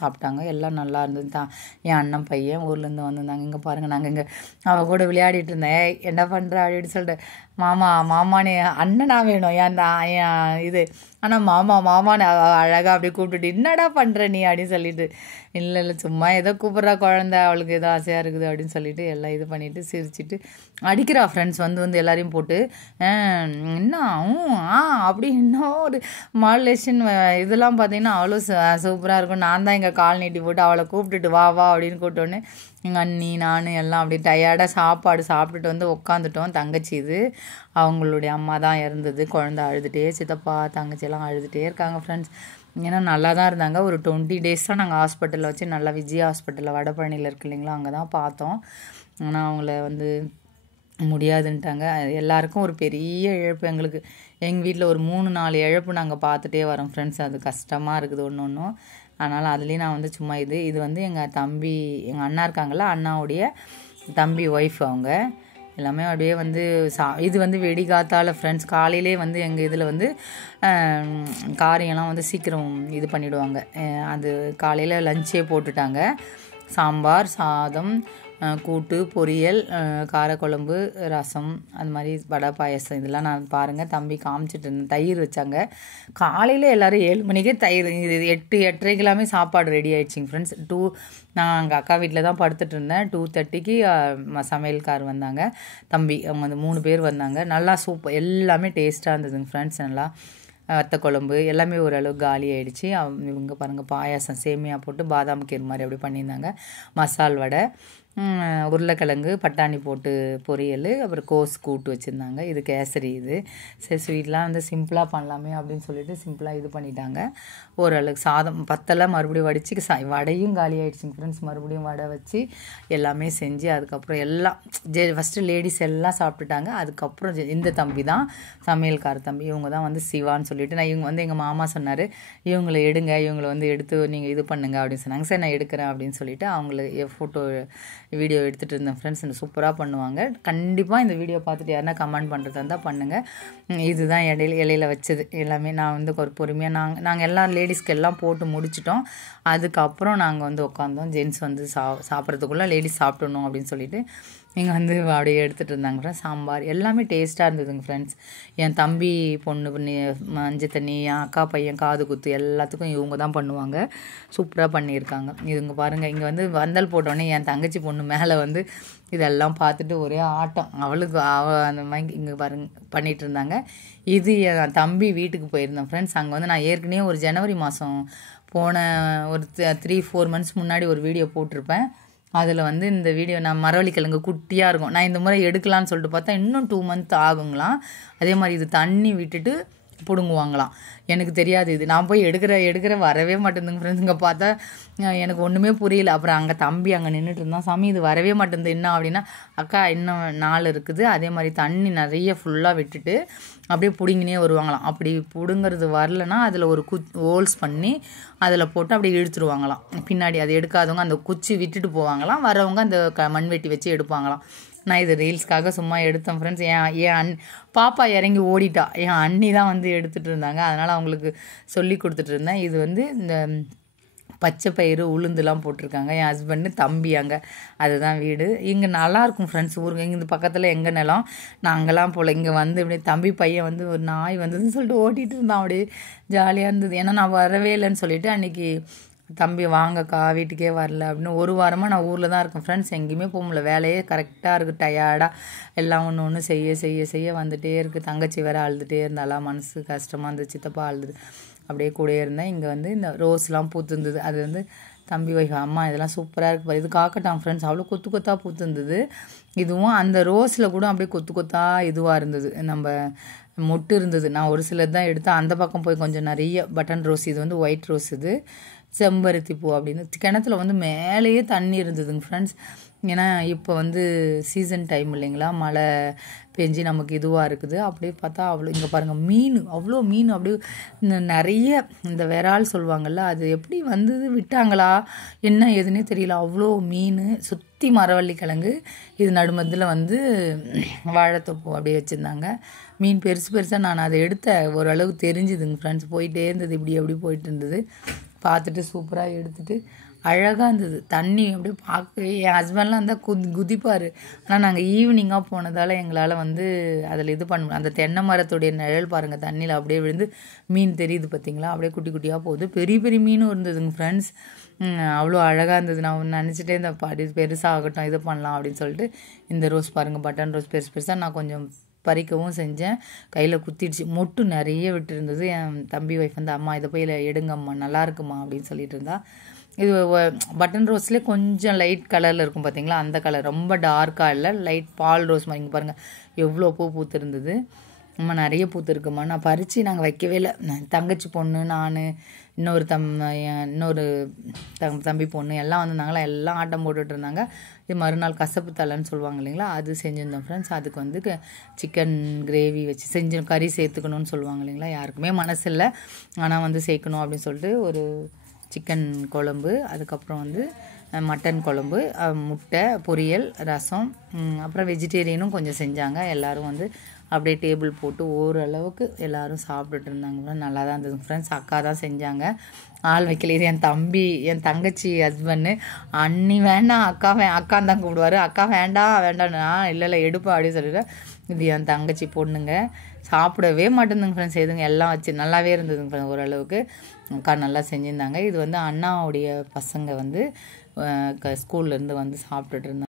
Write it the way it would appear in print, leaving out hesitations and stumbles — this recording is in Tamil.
சாப்பிட்டாங்க. எல்லாம் நல்லா இருந்தது தான். என் அண்ணன் பையன் ஊர்லேருந்து வந்திருந்தாங்க. இங்கே பாருங்கள், நாங்கள் இங்கே அவள் கூட விளையாடிட்டு இருந்தேன். என்ன பண்ணுற அப்படின்னு சொல்லிட்டு, மாமானே அண்ணனா வேணும் என் இது, ஆனால் மாமான்னு அழகாக அப்படியே கூப்பிட்டுட்டு, என்னடா பண்ணுற நீ அப்படின்னு சொல்லிட்டு, இல்லை சும்மா ஏதோ கூப்பிட்றா குழந்த, அவளுக்கு ஏதோ ஆசையாக இருக்குது அப்படின்னு சொல்லிட்டு எல்லாம் இது பண்ணிவிட்டு சிரிச்சிட்டு அடிக்கிறா. ஃப்ரெண்ட்ஸ் வந்து எல்லாரையும் போட்டு என்ன அப்படி இன்னும் ஒரு மாடுலேஷன் இதெல்லாம் பார்த்தீங்கன்னா அவ்வளோ சூப்பராக இருக்கும். நான் தான் எங்கள் கால் நீட்டி போட்டு அவளை கூப்பிட்டுட்டு வா அப்படின்னு கூப்பிட்டோன்னே எங்கள் அண்ணி நான் எல்லாம் அப்படியே டயர்டாக சாப்பாடு சாப்பிட்டுட்டு வந்து உட்காந்துட்டோம். தங்கச்சி இது அவங்களுடைய அம்மா தான் இறந்தது. குழந்தை அழுதுகிட்டே, சித்தப்பா தங்கச்சியெல்லாம் அழுதுகிட்டே இருக்காங்க ஃப்ரெண்ட்ஸ். ஏன்னா நல்லா தான் இருந்தாங்க. ஒரு 20 days தான் நாங்கள் ஹாஸ்பிட்டலில் வச்சு, நல்லா விஜயா ஹாஸ்பிட்டலில் வடபழனியில் இருக்கு இல்லைங்களா, அங்கே தான் பார்த்தோம். ஆனால் அவங்கள வந்து முடியாதுன்ட்டாங்க. எல்லாருக்கும் ஒரு பெரிய இழப்பு. எங்களுக்கு எங்கள் வீட்டில் ஒரு 3-4 இழப்பு நாங்கள் பார்த்துட்டே வரோம் ஃப்ரெண்ட்ஸ். அது கஷ்டமாக இருக்குது ஒன்றும். அதனால் அதுலேயும் நான் வந்து சும்மா இது வந்து எங்கள் தம்பி, எங்கள் அண்ணா இருக்காங்கள்ல, அண்ணாவுடைய தம்பி ஒய்ஃப் அவங்க எல்லாமே அப்படியே வந்து இது வந்து வெடிகாத்தால் ஃப்ரெண்ட்ஸ். காலையிலே வந்து எங்கள் இதில் வந்து காரியெல்லாம் வந்து சீக்கிரம் இது பண்ணிவிடுவாங்க. அது காலையில் லஞ்சே போட்டுட்டாங்க. சாம்பார், சாதம், கூட்டு, பொரியல், காரக்குழம்பு, ரசம், அந்த மாதிரி வடை, பாயசம், இதெல்லாம் நான் பாருங்கள் தம்பி காமிச்சிட்டு இருந்தேன். தயிர் வச்சாங்க காலையில். எல்லோரும் 7 மணிக்கே தயிர், இது 8-8:30 சாப்பாடு ரெடி ஆகிடுச்சிங்க ஃப்ரெண்ட்ஸ். நான் எங்கள் அக்கா வீட்டில் தான் படுத்துட்டு இருந்தேன். 2:30க்கு சமையல்கார் வந்தாங்க. தம்பி அவங்க வந்து 3 பேர் வந்தாங்க. நல்லா சூப்பர், எல்லாமே டேஸ்ட்டாக இருந்ததுங்க ஃப்ரெண்ட்ஸ். நல்லா வத்த குழம்பு எல்லாமே ஓரளவு காலி ஆகிடுச்சு. இவங்க பாருங்கள் பாயாசம், சேமியா போட்டு பாதாம் கீர் மாதிரி அப்படி பண்ணியிருந்தாங்க. மசால் வடை, உருளைக்கிழங்கு பட்டாணி போட்டு பொரியல், அப்புறம் கோஸ் கூட்டு வச்சுருந்தாங்க. இது கேசரி. இது சரி ஸ்வீட்லாம் வந்து சிம்பிளாக பண்ணலாமே அப்படின்னு சொல்லிட்டு சிம்பிளாக இது பண்ணிட்டாங்க. ஓரளவுக்கு சாதம் பத்தலை, மறுபடியும் வடித்து வடையும் காலி ஆகிடுச்சிங்க ஃப்ரெண்ட்ஸ். மறுபடியும் வடை வச்சு எல்லாமே செஞ்சு அதுக்கப்புறம் எல்லாம் ஃபஸ்ட்டு லேடிஸ் எல்லாம் சாப்பிட்டுட்டாங்க. அதுக்கப்புறம் இந்த தம்பி தான் சமையல்கார தம்பி. இவங்க தான் வந்து சிவான்னு சொல்லிட்டு, நான் இவங்க வந்து எங்கள் மாமா சொன்னார், இவங்களை எடுங்க, இவங்களை வந்து எடுத்து நீங்கள் இது பண்ணுங்க அப்படின்னு சொன்னாங்க. சரி நான் எடுக்கிறேன் அப்படின்னு சொல்லிட்டு அவங்கள ஃபோட்டோ வீடியோ எடுத்துகிட்டு இருந்தேன் ஃப்ரெண்ட்ஸ். இந்த சூப்பராக பண்ணுவாங்க. கண்டிப்பாக இந்த வீடியோ பார்த்துட்டு யாருன்னா கமெண்ட் பண்ணுறதா இருந்தால் பண்ணுங்கள். இதுதான் இலையில வச்சது எல்லாமே. நான் வந்து ஒரு பொறுமையாக நாங்கள் எல்லாம் லேடிஸ்க்கு எல்லாம் போட்டு முடிச்சிட்டோம். அதுக்கப்புறம் நாங்கள் வந்து உட்காந்தோம். ஜென்ட்ஸ் வந்து சாப்பிட்றதுக்குள்ளே லேடிஸ் சாப்பிடணும் அப்படின்னு சொல்லிட்டு இங்கே வந்து அப்படியே எடுத்துகிட்டு இருந்தாங்க. சாம்பார் எல்லாமே டேஸ்ட்டாக இருந்ததுங்க ஃப்ரெண்ட்ஸ். என் தம்பி பொண்ணு மஞ்சள் தண்ணி, என் அக்கா பையன் காது குத்து எல்லாத்துக்கும் இவங்க தான் பண்ணுவாங்க. சூப்பராக பண்ணியிருக்காங்க. இவங்க பாருங்கள், இங்கே வந்து வந்தல் போட்டோடனே என் தங்கச்சி பொண்ணு மேலே வந்து இதெல்லாம் பார்த்துட்டு ஒரே ஆட்டம். அவள் அந்த மாதிரி இங்கே பண்ணிகிட்டு இருந்தாங்க. இது என் தம்பி வீட்டுக்கு போயிருந்தேன் ஃப்ரெண்ட்ஸ். அங்கே வந்து நான் ஏற்கனவே ஒரு ஜனவரி மாதம் போன ஒரு 3-4 months முன்னாடி ஒரு வீடியோ போட்டிருப்பேன். அதில் வந்து இந்த வீடியோ நான் மரவள்ளிக்கிழங்கு குட்டியாக இருக்கும். நான் இந்த முறை எடுக்கலான்னு சொல்லிட்டு பார்த்தா இன்னும் 2 months ஆகுங்களாம். அதே மாதிரி இது தண்ணி விட்டுட்டு பிடுங்குவாங்களாம். எனக்கு தெரியாது இது. நான் போய் எடுக்கிற வரவே மாட்டேங்குதுங்க ஃப்ரெண்ட்ஸ். இங்கே பார்த்தா எனக்கு ஒன்றுமே புரியல. அப்புறம் அங்கே தம்பி அங்கே நின்றுட்டு இருந்தான். சாமி இது வரவே மாட்டேங்குது என்ன அப்படின்னா, அக்கா இன்னும் 4 இருக்குது. அதே மாதிரி தண்ணி நிறைய ஃபுல்லாக விட்டுட்டு அப்படியே பிடுங்கினே வருவாங்களாம். அப்படி பிடுங்கிறது வரலன்னா அதில் ஒரு ஹோல்ஸ் பண்ணி அதில் போட்டு அப்படியே இழுத்துருவாங்களாம். பின்னாடி அதை எடுக்காதவங்க அந்த குச்சி விட்டுட்டு போவாங்களாம். வரவங்க அந்த மண்வெட்டி வச்சு எடுப்பாங்களாம். நான் இது ரீல்ஸ்க்காக சும்மா எடுத்தேன் ஃப்ரெண்ட்ஸ். என் பாப்பா இறங்கி ஓடிட்டா. என் அண்ணி தான் வந்து எடுத்துகிட்டு இருந்தாங்க. அதனால் அவங்களுக்கு சொல்லி கொடுத்துட்டு இருந்தேன். இது வந்து இந்த பச்சை பயிறு உளுந்துலாம் போட்டிருக்காங்க. என் ஹஸ்பண்டு தம்பி அங்கே, அதுதான் வீடு. இங்கே நல்லாயிருக்கும் ஃப்ரெண்ட்ஸ். ஊருக்கு இங்கே இந்த பக்கத்தில் எங்கள் நிலம் நாங்கள்லாம் போல். இங்கே வந்து இப்படியே தம்பி பையன் வந்து ஒரு நாய் வந்ததுன்னு சொல்லிட்டு ஓட்டிகிட்டு இருந்தான். அப்படியே ஜாலியாக இருந்தது. ஏன்னா நான் வரவே இல்லைன்னு சொல்லிவிட்டு அன்றைக்கி தம்பி வாங்கக்கா வீட்டுக்கே வரல அப்படின்னு 1 வாரமாக நான் ஊரில் தான் இருக்கேன் ஃப்ரெண்ட்ஸ். எங்கேயுமே போக முடியல. வேலையே கரெக்டாக இருக்குது. டயர்டாக எல்லாம் ஒன்று செய்ய வந்துகிட்டே இருக்குது. தங்கச்சி வேறு அழுதுகிட்டே இருந்தாலாம். மனசு கஷ்டமாக இருந்தது. சித்தப்பா அழுது அப்படியே கூட இருந்தேன். இங்கே வந்து இந்த ரோஸ்லாம் பூத்துருந்தது. அது வந்து தம்பி வைஃப் அம்மா இதெல்லாம் சூப்பராக இருக்குது பாரு. இது காக்கட்டான் ஃப்ரெண்ட்ஸ். அவ்வளோ கொத்தாக பூத்துருந்தது. இதுவும் அந்த ரோஸில் கூட அப்படியே கொத்தாக இதுவாக இருந்தது. நம்ம மொட்டு இருந்தது. நான் ஒரு சிலர் தான் எடுத்தேன். அந்த பக்கம் போய் கொஞ்சம் நிறைய பட்டன் ரோஸ். இது வந்து ஒயிட் ரோஸ். இது செம்பருத்தி பூ அப்படின்னு கிணத்துல வந்து மேலேயே தண்ணி இருந்ததுங்க ஃப்ரெண்ட்ஸ். ஏன்னா இப்போ வந்து சீசன் டைம் இல்லைங்களா, மழை பெஞ்சு நமக்கு இதுவாக இருக்குது. அப்படியே பார்த்தா அவ்வளோ இங்கே பாருங்கள் மீன், அவ்வளோ மீன் அப்படியே நிறைய இந்த விரால் சொல்லுவாங்கள்ல, அது எப்படி வந்தது விட்டாங்களா என்ன ஏதுன்னே தெரியல. அவ்வளோ மீன், சுற்றி மரவள்ளி கிழங்கு, இது நடுமத்தில் வந்து வாழைத்தொப்பு அப்படியே வச்சுருந்தாங்க. மீன் பெருசு பெருசாக நான் அதை எடுத்த ஓரளவு தெரிஞ்சுதுங்க ஃப்ரெண்ட்ஸ். போயிட்டே இருந்தது, இப்படி எப்படி போயிட்டு இருந்தது. பார்த்துட்டு சூப்பராக எடுத்துகிட்டு அழகாக இருந்தது. தண்ணி அப்படியே பார்க்க என் ஹஸ்பண்ட்லாம் இருந்தால் குதிப்பார். ஆனால் நாங்கள் ஈவினிங்காக போனதால் எங்களால் வந்து அதில் இது பண்ண, அந்த தென்னை மரத்துடைய நிழல் பாருங்கள், தண்ணியில் அப்படியே விழுந்து மீன் தெரியுது பார்த்தீங்களா, அப்படியே குட்டி குட்டியாக போகுது. பெரிய பெரிய மீனும் இருந்ததுங்க ஃப்ரெண்ட்ஸ். அவ்வளோ அழகாக இருந்தது. நான் நினச்சிட்டே இந்த பாடி பெருசாகட்டும் இது பண்ணலாம் அப்படின்னு சொல்லிட்டு. இந்த ரோஸ் பாருங்கள், பட்டன் ரோஸ் பெருசு பெருசாக நான் கொஞ்சம் பறிக்கவும் செஞ்சேன். கையில் குத்திடுச்சு, மொட்டு நிறைய விட்டு இருந்தது. என் தம்பி ஒய்ஃப் வந்து அம்மா இதை போய் எடுங்கம்மா நல்லா இருக்குமா அப்படின்னு சொல்லிட்டு இருந்தா. இது பட்டன் ரோஸ்லேயே கொஞ்சம் லைட் கலரில் இருக்கும் பார்த்தீங்களா, அந்த கலர் ரொம்ப டார்க்காக இல்லை, லைட் பால் ரோஸ் மாதிரி. இங்கே பாருங்கள் எவ்வளோ பூ பூத்துருந்தது. அம்மா நிறைய பூத்துருக்குமா. நான் பறித்து நாங்கள் வைக்கவே இல்லை. தங்கச்சி பொண்ணு, நான், இன்னொரு தம்பி பொண்ணு எல்லாம் வந்திருந்தாங்களா, எல்லாம் ஆட்டம் போட்டுட்டு இருந்தாங்க. இது மறுநாள் கசப்பு தலைன்னு சொல்லுவாங்க இல்லைங்களா, அது செஞ்சுருந்தோம் ஃப்ரெண்ட்ஸ். அதுக்கு வந்து சிக்கன் கிரேவி வச்சு செஞ்சு கறி சேர்த்துக்கணும்னு சொல்லுவாங்க இல்லைங்களா, யாருக்குமே மனசு இல்லை, ஆனால் வந்து சேர்க்கணும் அப்படின்னு சொல்லிட்டு ஒரு சிக்கன் குழம்பு, அதுக்கப்புறம் வந்து மட்டன் குழம்பு, முட்டை பொரியல், ரசம், அப்புறம் வெஜிடேரியனும் கொஞ்சம் செஞ்சாங்க. எல்லோரும் வந்து அப்படியே டேபிள் போட்டு ஓரளவுக்கு எல்லோரும் சாப்பிட்டுட்டு இருந்தாங்க. நல்லா தான் இருந்தது ஃப்ரெண்ட்ஸ். அக்கா தான் செஞ்சாங்க, ஆள் வைக்கல. இது என் தங்கச்சி ஹஸ்பண்டு. அண்ணி வேண்டாம், அக்கான்னு தான் கூப்பிடுவார். அக்கா வேண்டாம் இல்லை எடுப்பா அப்படின்னு சொல்லிட்டு. இது என் தங்கச்சி பொண்ணுங்க, சாப்பிடவே மாட்டேங்குதுங்க ஃப்ரெண்ட்ஸ் எதுங்க, எல்லாம் வச்சு நல்லாவே இருந்ததுங்க ஃப்ரெண்ட்ஸ். ஓரளவுக்கு அக்கா நல்லா செஞ்சுருந்தாங்க. இது வந்து அண்ணாவுடைய பசங்க வந்து ஸ்கூல்லேருந்து வந்து சாப்பிட்டுட்டு இருந்தாங்க.